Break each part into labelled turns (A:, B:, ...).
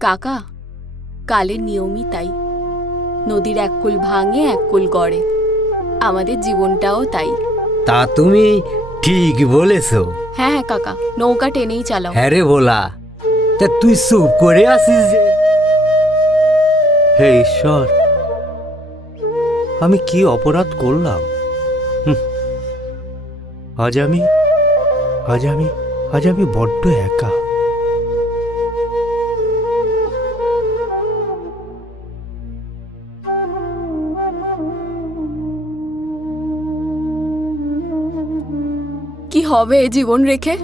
A: কাকা কালের নিয়মই তাই। নদীর এক কুল ভাঙে এক কুল গড়ে। আমাদের জীবনটাও তাই।
B: তা তুমি ঠিক বলেছ।
A: হ্যাঁ হ্যাঁ কাকা নৌকা টেনেই চালাও।
B: হ্যাঁ রে ভোলা তা তুই চুপ করে আসিস যে।
C: হে ঈশ্বর আমি কি অপরাধ করলাম। আজ আমি আজ আমি আজ আমি বড্ড একা।
A: কি হবে এ জীবন রেখে?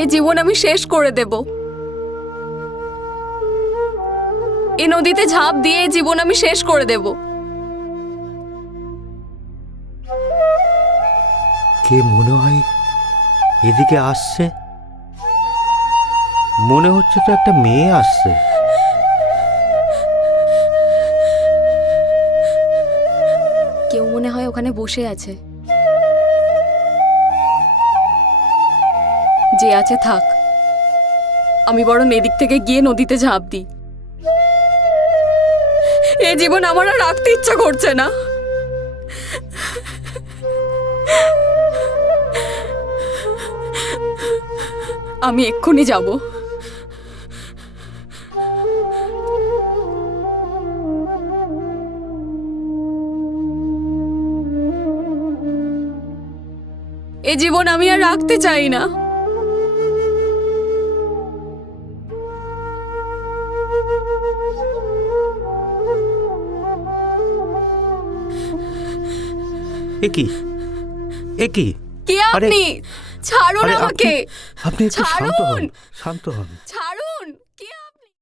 A: এ জীবন আমি শেষ করে দেব। এ নদীতে ঝাঁপ দিয়ে এ জীবন আমি শেষ করে দেব।
C: কে মনে হয় এদিকে আসছে? মনে হচ্ছে তো একটা মেয়ে আসছে।
A: কেউ মনে হয় ওখানে বসে আছে। যে আছে থাক। আমি বরং এদিক থেকে গিয়ে নদীতে ঝাঁপ দিই। এ জীবন আমার আর রাখতে ইচ্ছা করছে না। আমি এক্ষুনি যাব। এ জীবন আমি আর রাখতে চাই না।
C: এ একি কে? আরে-
A: আপনি? ছাড়ুন
C: আরে আপনি
A: আমাকে।
C: আপনি একটু শান্ত হন
A: ছাড়ুন।
C: শান্ত হন।